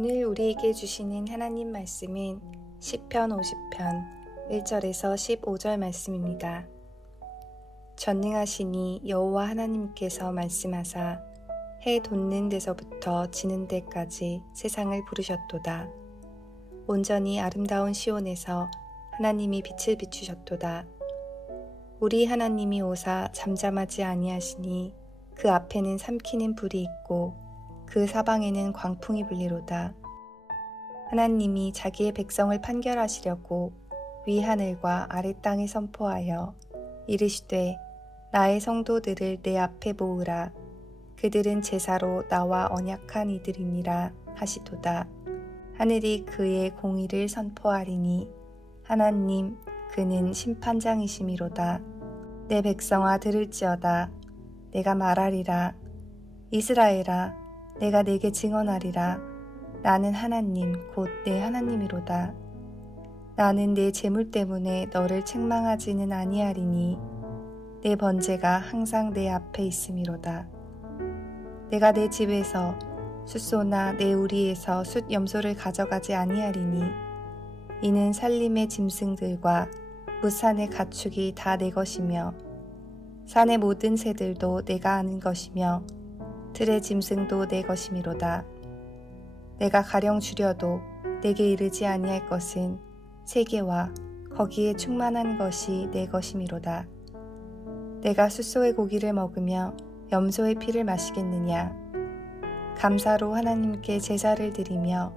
오늘 우리에게 주시는 하나님 말씀은 시편 50편 1절에서 15절 말씀입니다. 전능하시니 여호와 하나님께서 말씀하사 해 돋는 데서부터 지는 데까지 세상을 부르셨도다. 온전히 아름다운 시온에서 하나님이 빛을 비추셨도다. 우리 하나님이 오사 잠잠하지 아니하시니 그 앞에는 삼키는 불이 있고 그 사방에는 광풍이 불리로다. 하나님이 자기의 백성을 판결하시려고 위 하늘과 아래 땅에 선포하여 이르시되 나의 성도들을 내 앞에 모으라. 그들은 제사로 나와 언약한 이들이니라 하시도다. 하늘이 그의 공의를 선포하리니 하나님 그는 심판장이시미로다. 내 백성아 들을지어다. 내가 말하리라. 이스라엘아 내가 내게 증언하리라. 나는 하나님 곧 내 하나님이로다. 나는 내 재물 때문에 너를 책망하지는 아니하리니 내 번제가 항상 내 앞에 있음이로다. 내가 내 집에서 숫소나 내 우리에서 숫 염소를 가져가지 아니하리니 이는 산림의 짐승들과 무산의 가축이 다 내 것이며 산의 모든 새들도 내가 아는 것이며 들의 짐승도 내 것이미로다. 내가 가령 주려도 내게 이르지 아니할 것은 세계와 거기에 충만한 것이 내 것이미로다. 내가 숫소의 고기를 먹으며 염소의 피를 마시겠느냐. 감사로 하나님께 제사를 드리며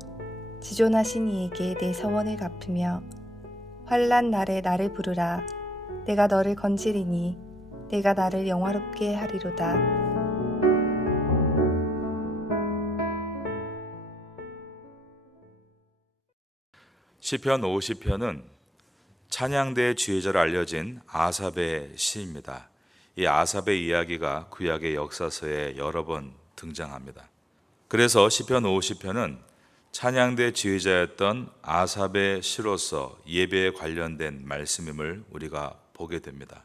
지존하신 이에게 내 서원을 갚으며 환난 날에 나를 부르라. 내가 너를 건지리니 내가 나를 영화롭게 하리로다. 시편 50편은 찬양대의 지휘자로 알려진 아삽의 시입니다. 이 아삽의 이야기가 구약의 역사서에 여러 번 등장합니다. 그래서 시편 50편은 찬양대 지휘자였던 아삽의 시로서 예배에 관련된 말씀임을 우리가 보게 됩니다.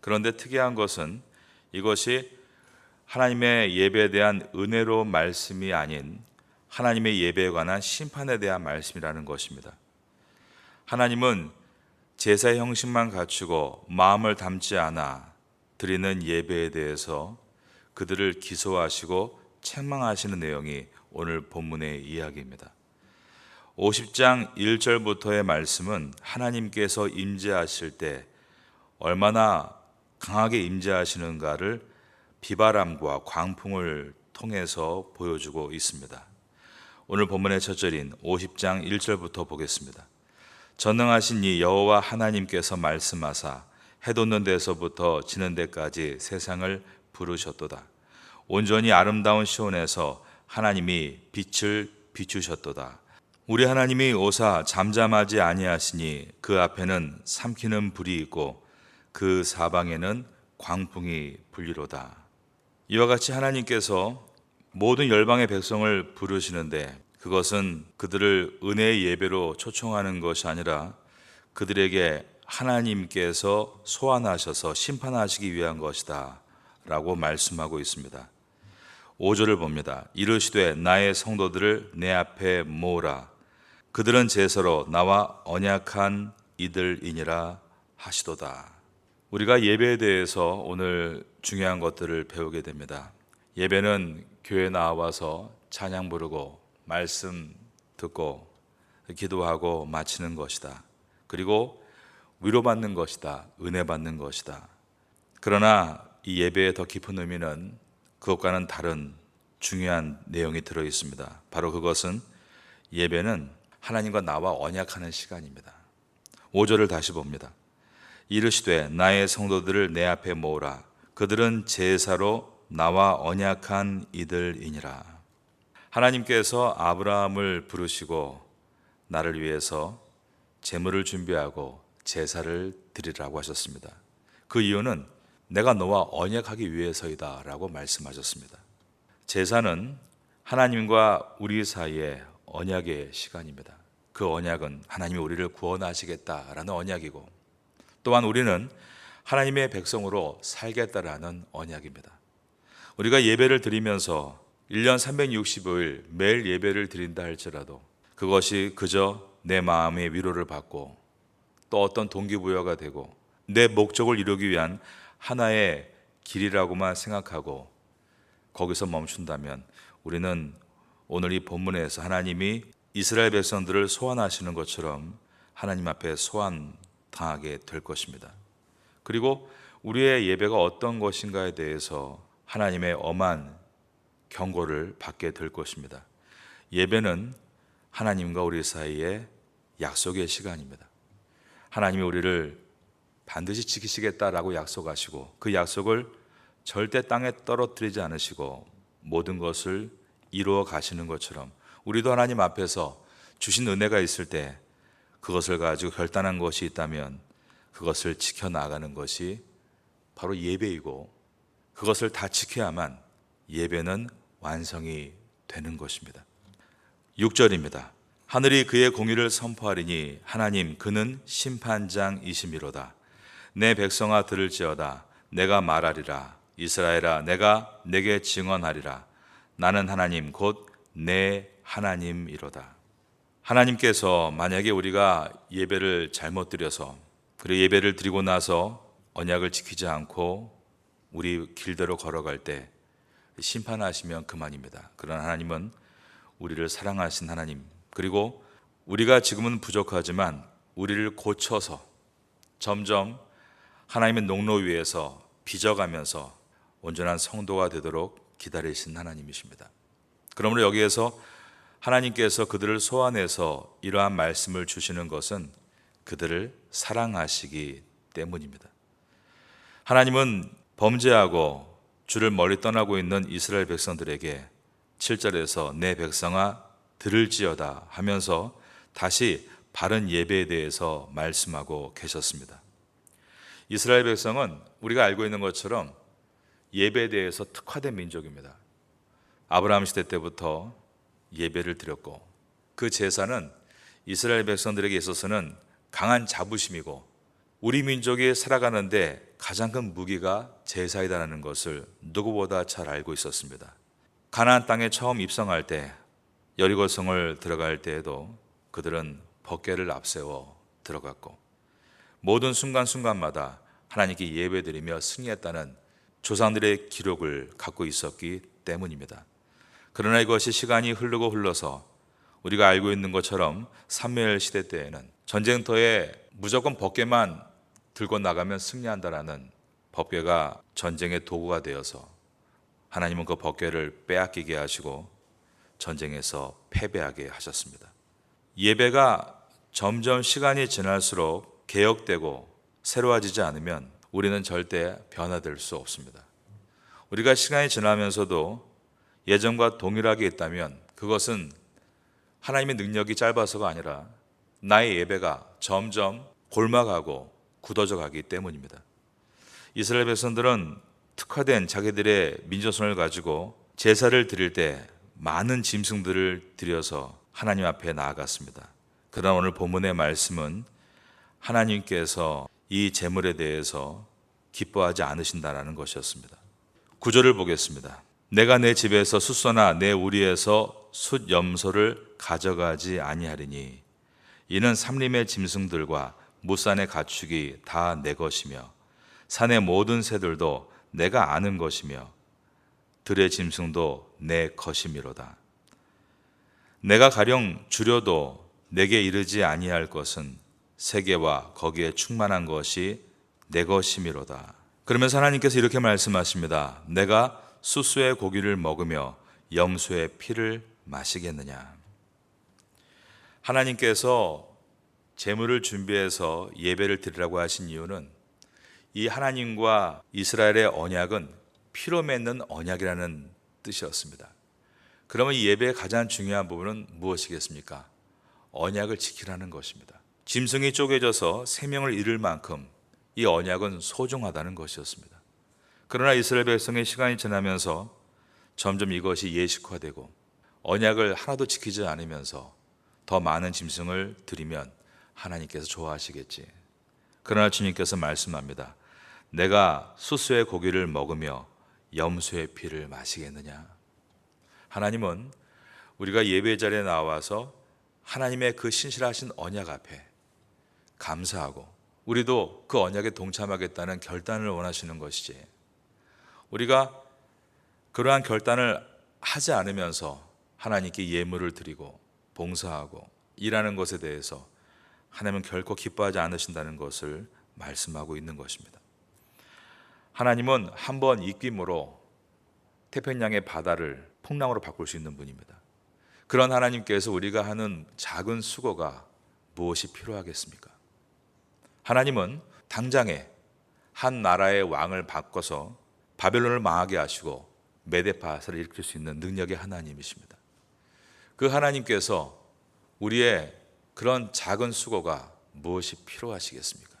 그런데 특이한 것은 이것이 하나님의 예배에 대한 은혜로운 말씀이 아닌 하나님의 예배에 관한 심판에 대한 말씀이라는 것입니다. 하나님은 제사의 형식만 갖추고 마음을 담지 않아 드리는 예배에 대해서 그들을 기소하시고 책망하시는 내용이 오늘 본문의 이야기입니다. 50장 1절부터의 말씀은 하나님께서 임재하실 때 얼마나 강하게 임재하시는가를 비바람과 광풍을 통해서 보여주고 있습니다. 오늘 본문의 첫 절인 50장 1절부터 보겠습니다. 전능하신 이 여호와 하나님께서 말씀하사 해 돋는 데서부터 지는 데까지 세상을 부르셨도다. 온전히 아름다운 시온에서 하나님이 빛을 비추셨도다. 우리 하나님이 오사 잠잠하지 아니하시니 그 앞에는 삼키는 불이 있고 그 사방에는 광풍이 불리로다. 이와 같이 하나님께서 모든 열방의 백성을 부르시는데 그것은 그들을 은혜의 예배로 초청하는 것이 아니라 그들에게 하나님께서 소환하셔서 심판하시기 위한 것이다 라고 말씀하고 있습니다. 5절을 봅니다. 이르시되 나의 성도들을 내 앞에 모으라. 그들은 제사로 나와 언약한 이들이니라 하시도다. 우리가 예배에 대해서 오늘 중요한 것들을 배우게 됩니다. 예배는 교회에 나와서 찬양 부르고 말씀 듣고 기도하고 마치는 것이다. 그리고 위로받는 것이다. 은혜 받는 것이다. 그러나 이 예배의 더 깊은 의미는 그것과는 다른 중요한 내용이 들어 있습니다. 바로 그것은 예배는 하나님과 나와 언약하는 시간입니다. 5절을 다시 봅니다. 이르시되 나의 성도들을 내 앞에 모으라. 그들은 제사로 나와 언약한 이들이니라. 하나님께서 아브라함을 부르시고 나를 위해서 제물을 준비하고 제사를 드리라고 하셨습니다. 그 이유는 내가 너와 언약하기 위해서이다 라고 말씀하셨습니다. 제사는 하나님과 우리 사이의 언약의 시간입니다. 그 언약은 하나님이 우리를 구원하시겠다라는 언약이고 또한 우리는 하나님의 백성으로 살겠다라는 언약입니다. 우리가 예배를 드리면서 1년 365일 매일 예배를 드린다 할지라도 그것이 그저 내 마음의 위로를 받고 또 어떤 동기부여가 되고 내 목적을 이루기 위한 하나의 길이라고만 생각하고 거기서 멈춘다면 우리는 오늘 이 본문에서 하나님이 이스라엘 백성들을 소환하시는 것처럼 하나님 앞에 소환당하게 될 것입니다. 그리고 우리의 예배가 어떤 것인가에 대해서 하나님의 엄한 경고를 받게 될 것입니다. 예배는 하나님과 우리 사이의 약속의 시간입니다. 하나님이 우리를 반드시 지키시겠다라고 약속하시고 그 약속을 절대 땅에 떨어뜨리지 않으시고 모든 것을 이루어 가시는 것처럼 우리도 하나님 앞에서 주신 은혜가 있을 때 그것을 가지고 결단한 것이 있다면 그것을 지켜나가는 것이 바로 예배이고 그것을 다 지켜야만 예배는 완성이 되는 것입니다. 6절입니다. 하늘이 그의 공의를 선포하리니 하나님 그는 심판장이심이로다. 내 백성아 들을지어다. 내가 말하리라. 이스라엘아 내가 내게 증언하리라. 나는 하나님 곧 내 하나님이로다. 하나님께서 만약에 우리가 예배를 잘못 드려서 그리고 예배를 드리고 나서 언약을 지키지 않고 우리 길대로 걸어갈 때 심판하시면 그만입니다. 그러나 하나님은 우리를 사랑하신 하나님, 그리고 우리가 지금은 부족하지만 우리를 고쳐서 점점 하나님의 농로 위에서 빚어가면서 온전한 성도가 되도록 기다리신 하나님이십니다. 그러므로 여기에서 하나님께서 그들을 소환해서 이러한 말씀을 주시는 것은 그들을 사랑하시기 때문입니다. 하나님은 범죄하고 주를 멀리 떠나고 있는 이스라엘 백성들에게 7절에서 내 백성아 들을지어다 하면서 다시 바른 예배에 대해서 말씀하고 계셨습니다. 이스라엘 백성은 우리가 알고 있는 것처럼 예배에 대해서 특화된 민족입니다. 아브라함 시대 때부터 예배를 드렸고 그 제사는 이스라엘 백성들에게 있어서는 강한 자부심이고 우리 민족이 살아가는데 가장 큰 무기가 제사이다라는 것을 누구보다 잘 알고 있었습니다. 가나안 땅에 처음 입성할 때 여리고성을 들어갈 때에도 그들은 번궤를 앞세워 들어갔고 모든 순간순간마다 하나님께 예배드리며 승리했다는 조상들의 기록을 갖고 있었기 때문입니다. 그러나 이것이 시간이 흐르고 흘러서 우리가 알고 있는 것처럼 사무엘 시대 때에는 전쟁터에 무조건 번궤만 들고 나가면 승리한다라는 번궤가 전쟁의 도구가 되어서 하나님은 그 번궤를 빼앗기게 하시고 전쟁에서 패배하게 하셨습니다. 예배가 점점 시간이 지날수록 개혁되고 새로워지지 않으면 우리는 절대 변화될 수 없습니다. 우리가 시간이 지나면서도 예전과 동일하게 있다면 그것은 하나님의 능력이 짧아서가 아니라 나의 예배가 점점 골마가고 굳어져 가기 때문입니다. 이스라엘 백성들은 특화된 자기들의 민족성을 가지고 제사를 드릴 때 많은 짐승들을 드려서 하나님 앞에 나아갔습니다. 그러나 오늘 본문의 말씀은 하나님께서 이 제물에 대해서 기뻐하지 않으신다라는 것이었습니다. 9절을 보겠습니다. 내가 내 집에서 숫소나 내 우리에서 숫 염소를 가져가지 아니하리니 이는 삼림의 짐승들과 무산의 가축이 다 내 것이며 산의 모든 새들도 내가 아는 것이며 들의 짐승도 내 것이미로다. 내가 가령 주려도 내게 이르지 아니할 것은 세계와 거기에 충만한 것이 내 것이미로다. 그러면서 하나님께서 이렇게 말씀하십니다. 내가 숫소의 고기를 먹으며 염소의 피를 마시겠느냐. 하나님께서 제물을 준비해서 예배를 드리라고 하신 이유는 이 하나님과 이스라엘의 언약은 피로 맺는 언약이라는 뜻이었습니다. 그러면 이 예배의 가장 중요한 부분은 무엇이겠습니까? 언약을 지키라는 것입니다. 짐승이 쪼개져서 생명을 잃을 만큼 이 언약은 소중하다는 것이었습니다. 그러나 이스라엘 백성의 시간이 지나면서 점점 이것이 예식화되고 언약을 하나도 지키지 않으면서 더 많은 짐승을 드리면 하나님께서 좋아하시겠지. 그러나 주님께서 말씀합니다. 내가 숫소의 고기를 먹으며 염소의 피를 마시겠느냐. 하나님은 우리가 예배 자리에 나와서 하나님의 그 신실하신 언약 앞에 감사하고 우리도 그 언약에 동참하겠다는 결단을 원하시는 것이지, 우리가 그러한 결단을 하지 않으면서 하나님께 예물을 드리고 봉사하고 일하는 것에 대해서 하나님은 결코 기뻐하지 않으신다는 것을 말씀하고 있는 것입니다. 하나님은 한 번 입김으로 태평양의 바다를 풍랑으로 바꿀 수 있는 분입니다. 그런 하나님께서 우리가 하는 작은 수고가 무엇이 필요하겠습니까? 하나님은 당장에 한 나라의 왕을 바꿔서 바벨론을 망하게 하시고 메데파사를 일으킬 수 있는 능력의 하나님이십니다. 그 하나님께서 우리의 그런 작은 수고가 무엇이 필요하시겠습니까?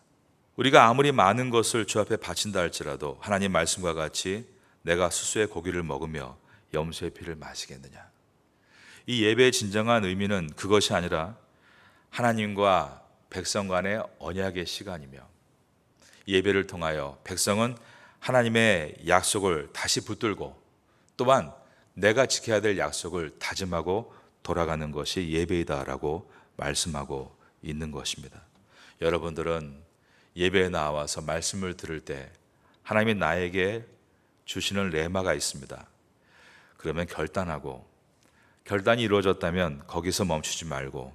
우리가 아무리 많은 것을 주 앞에 바친다 할지라도 하나님 말씀과 같이 내가 수수의 고기를 먹으며 염소의 피를 마시겠느냐. 이 예배의 진정한 의미는 그것이 아니라 하나님과 백성 간의 언약의 시간이며, 예배를 통하여 백성은 하나님의 약속을 다시 붙들고 또한 내가 지켜야 될 약속을 다짐하고 돌아가는 것이 예배이다라고 말씀하고 있는 것입니다. 여러분들은 예배에 나와서 말씀을 들을 때 하나님이 나에게 주시는 레마가 있습니다. 그러면 결단이 이루어졌다면 거기서 멈추지 말고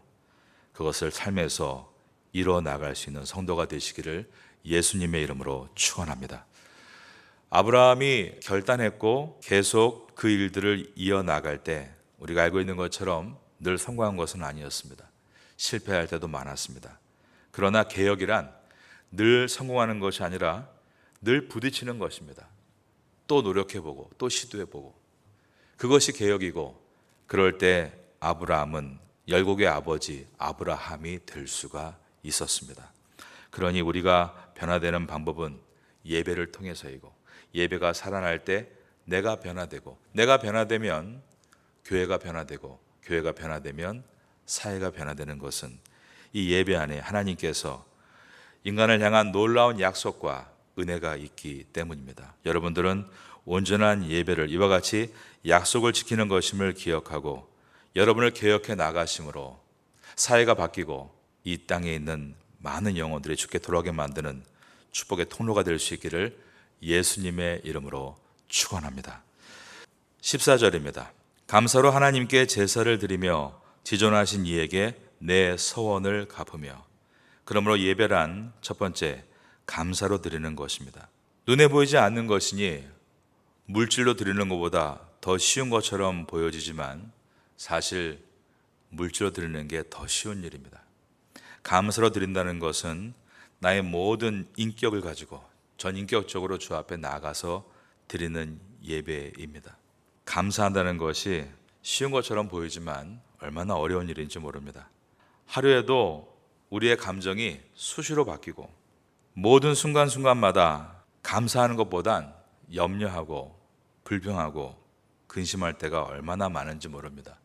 그것을 삶에서 이루어 나갈 수 있는 성도가 되시기를 예수님의 이름으로 축원합니다. 아브라함이 결단했고 계속 그 일들을 이어나갈 때 우리가 알고 있는 것처럼 늘 성공한 것은 아니었습니다. 실패할 때도 많았습니다. 그러나 개혁이란 늘 성공하는 것이 아니라 늘 부딪히는 것입니다. 또 노력해보고 또 시도해보고, 그것이 개혁이고, 그럴 때 아브라함은 열국의 아버지 아브라함이 될 수가 있었습니다. 그러니 우리가 변화되는 방법은 예배를 통해서이고, 예배가 살아날 때 내가 변화되고, 내가 변화되면 교회가 변화되고, 교회가 변화되면 사회가 변화되는 것은 이 예배 안에 하나님께서 인간을 향한 놀라운 약속과 은혜가 있기 때문입니다. 여러분들은 온전한 예배를 이와 같이 약속을 지키는 것임을 기억하고 여러분을 개혁해 나가심으로 사회가 바뀌고 이 땅에 있는 많은 영혼들이 주께 돌아오게 만드는 축복의 통로가 될 수 있기를 예수님의 이름으로 축원합니다. 14절입니다. 감사로 하나님께 제사를 드리며 지존하신 이에게 내 서원을 갚으며. 그러므로 예배란 첫 번째 감사로 드리는 것입니다. 눈에 보이지 않는 것이니 물질로 드리는 것보다 더 쉬운 것처럼 보여지지만 사실 물질로 드리는 게 더 쉬운 일입니다. 감사로 드린다는 것은 나의 모든 인격을 가지고 전인격적으로 주 앞에 나가서 드리는 예배입니다. 감사한다는 것이 쉬운 것처럼 보이지만 얼마나 어려운 일인지 모릅니다. 하루에도 우리의 감정이 수시로 바뀌고 모든 순간순간마다 감사하는 것보단 염려하고 불평하고 근심할 때가 얼마나 많은지 모릅니다.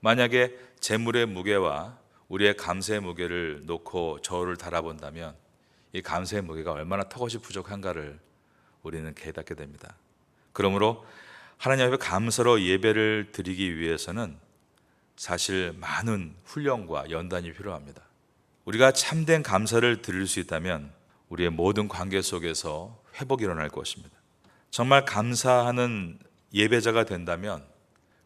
만약에 재물의 무게와 우리의 감사의 무게를 놓고 저울을 달아본다면 이 감사의 무게가 얼마나 턱없이 부족한가를 우리는 깨닫게 됩니다. 그러므로 하나님 앞에 감사로 예배를 드리기 위해서는 사실 많은 훈련과 연단이 필요합니다. 우리가 참된 감사를 드릴 수 있다면 우리의 모든 관계 속에서 회복이 일어날 것입니다. 정말 감사하는 예배자가 된다면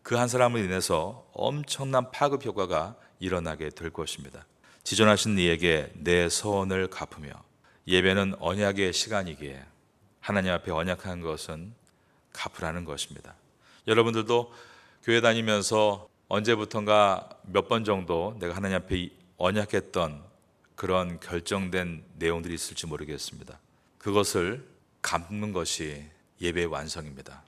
그 한 사람을 인해서 엄청난 파급 효과가 일어나게 될 것입니다. 지존하신 이에게 내 서원을 갚으며. 예배는 언약의 시간이기에 하나님 앞에 언약한 것은 갚으라는 것입니다. 여러분들도 교회 다니면서 언제부턴가 몇 번 정도 내가 하나님 앞에 언약했던 그런 결정된 내용들이 있을지 모르겠습니다. 그것을 갚는 것이 예배의 완성입니다.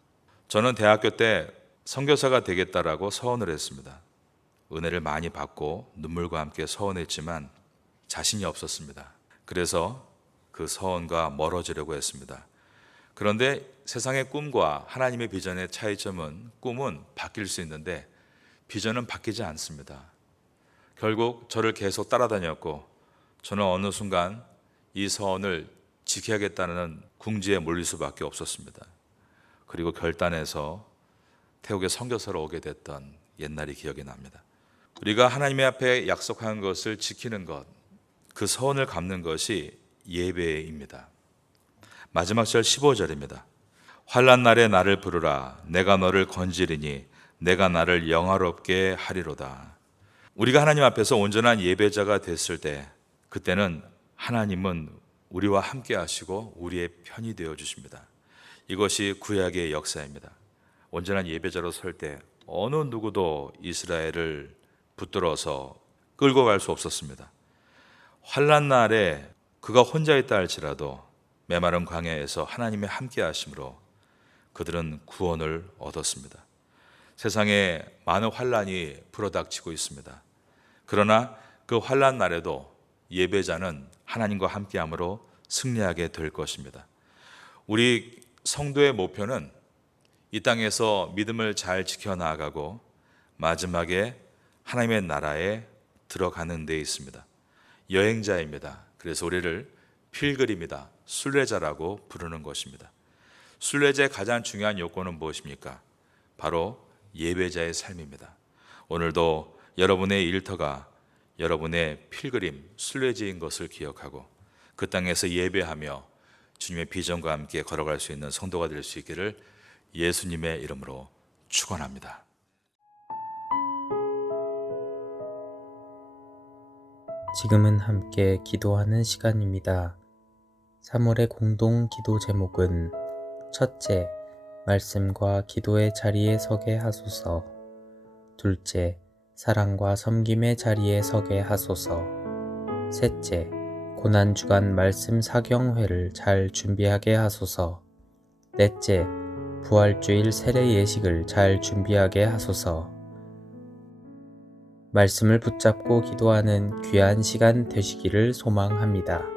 저는 대학교 때 선교사가 되겠다라고 서원을 했습니다. 은혜를 많이 받고 눈물과 함께 서원했지만 자신이 없었습니다. 그래서 그 서원과 멀어지려고 했습니다. 그런데 세상의 꿈과 하나님의 비전의 차이점은 꿈은 바뀔 수 있는데 비전은 바뀌지 않습니다. 결국 저를 계속 따라다녔고 저는 어느 순간 이 서원을 지켜야겠다는 궁지에 몰릴 수밖에 없었습니다. 그리고 결단해서 태국에 선교사로 오게 됐던 옛날이 기억이 납니다. 우리가 하나님의 앞에 약속한 것을 지키는 것, 그 서원을 갚는 것이 예배입니다. 마지막 절 15절입니다. 환난 날에 나를 부르라. 내가 너를 건지리니 내가 나를 영화롭게 하리로다. 우리가 하나님 앞에서 온전한 예배자가 됐을 때, 그때는 하나님은 우리와 함께 하시고 우리의 편이 되어 주십니다. 이것이 구약의 역사입니다. 온전한 예배자로 설 때 어느 누구도 이스라엘을 붙들어서 끌고 갈 수 없었습니다. 환난 날에 그가 혼자 있다 할지라도 메마른 광야에서 하나님의 함께 하심으로 그들은 구원을 얻었습니다. 세상에 많은 환난이 불어닥치고 있습니다. 그러나 그 환난 날에도 예배자는 하나님과 함께함으로 승리하게 될 것입니다. 우리 성도의 목표는 이 땅에서 믿음을 잘 지켜나가고 마지막에 하나님의 나라에 들어가는 데 있습니다. 여행자입니다. 그래서 우리를 필그림이다, 순례자라고 부르는 것입니다. 순례자의 가장 중요한 요건은 무엇입니까? 바로 예배자의 삶입니다. 오늘도 여러분의 일터가 여러분의 필그림, 순례지인 것을 기억하고 그 땅에서 예배하며 주님의 비전과 함께 걸어갈 수 있는 성도가 될 수 있기를 예수님의 이름으로 축원합니다. 지금은 함께 기도하는 시간입니다. 3월의 공동 기도 제목은 첫째, 말씀과 기도의 자리에 서게 하소서. 둘째, 사랑과 섬김의 자리에 서게 하소서. 셋째, 고난주간 말씀 사경회를 잘 준비하게 하소서. 넷째, 부활주일 세례 예식을 잘 준비하게 하소서. 말씀을 붙잡고 기도하는 귀한 시간 되시기를 소망합니다.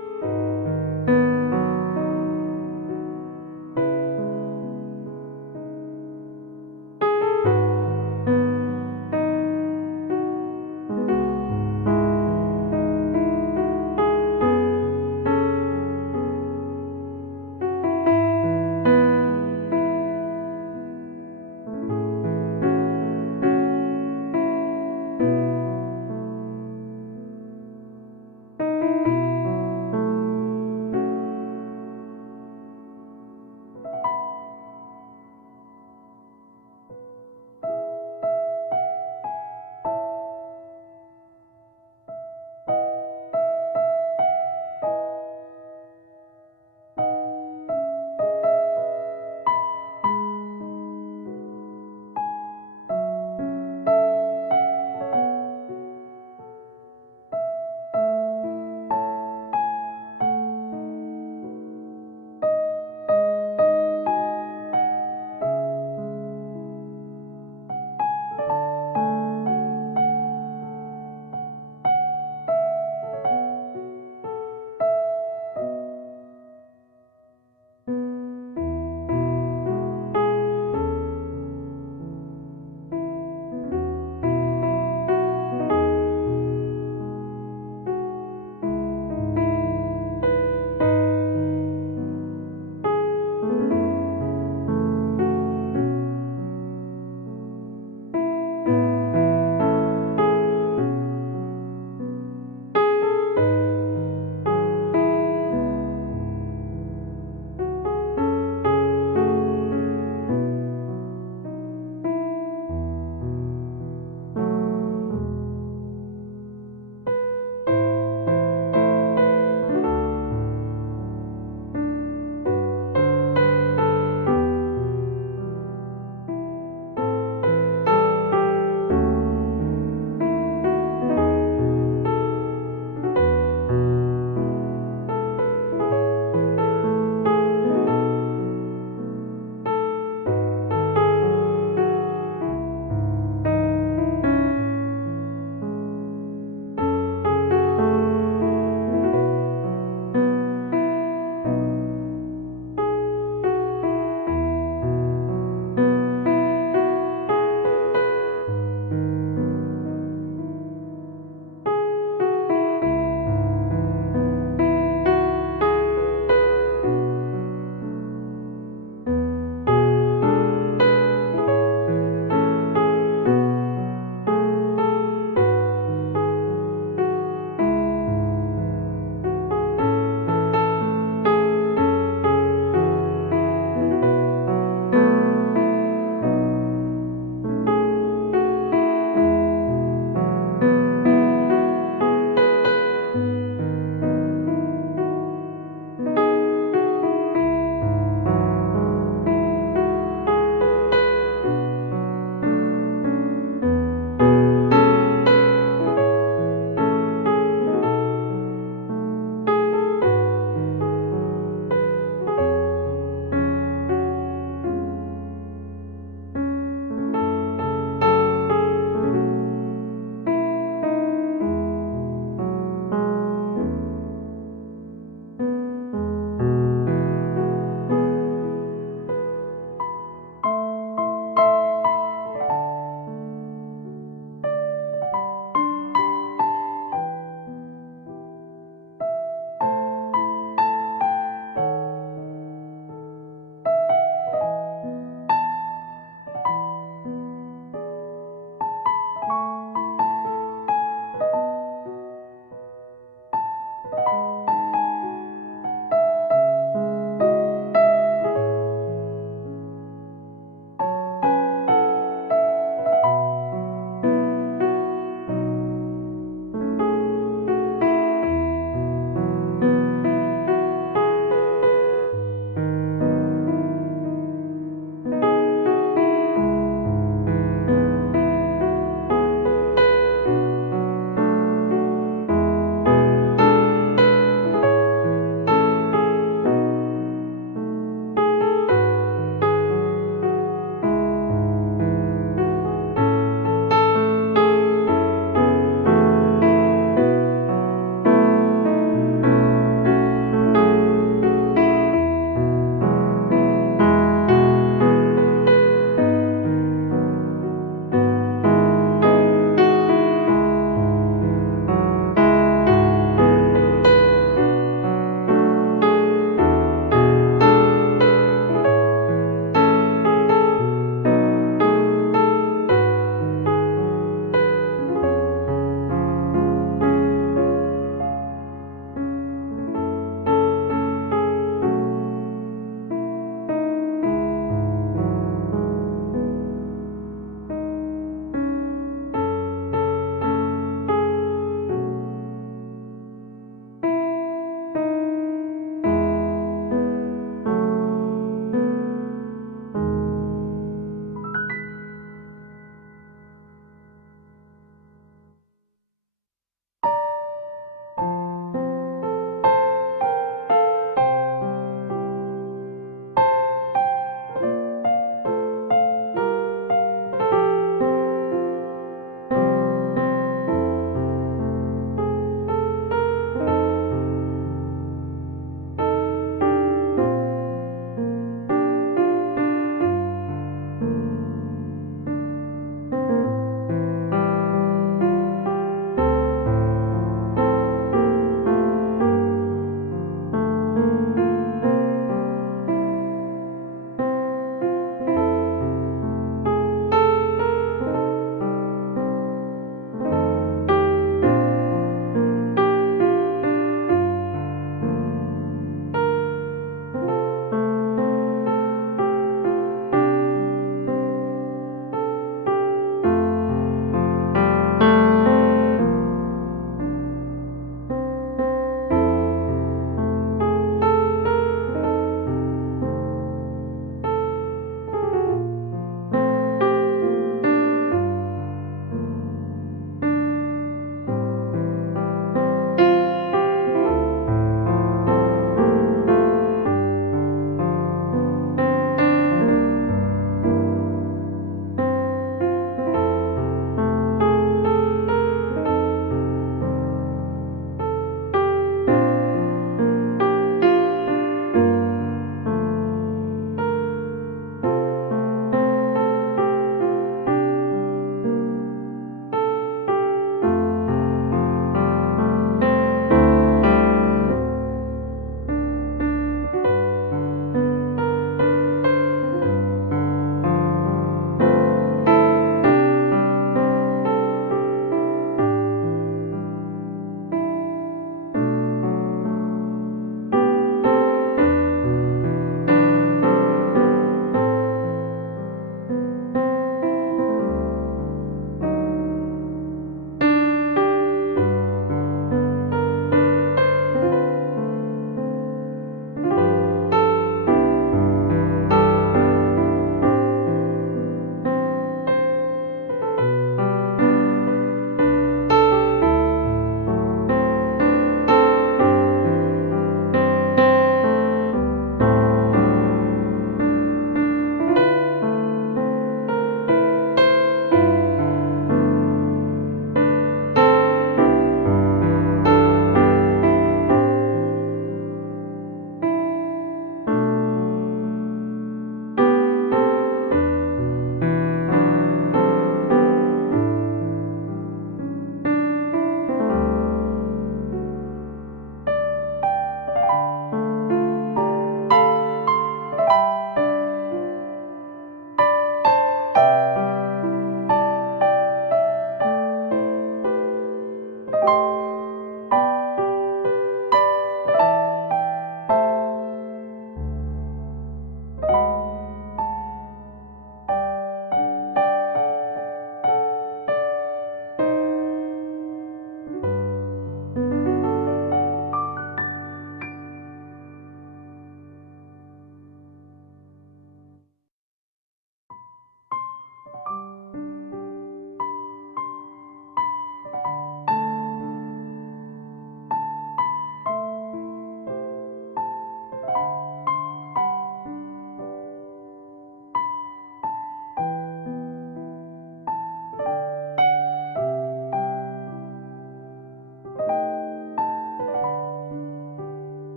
감사합니다.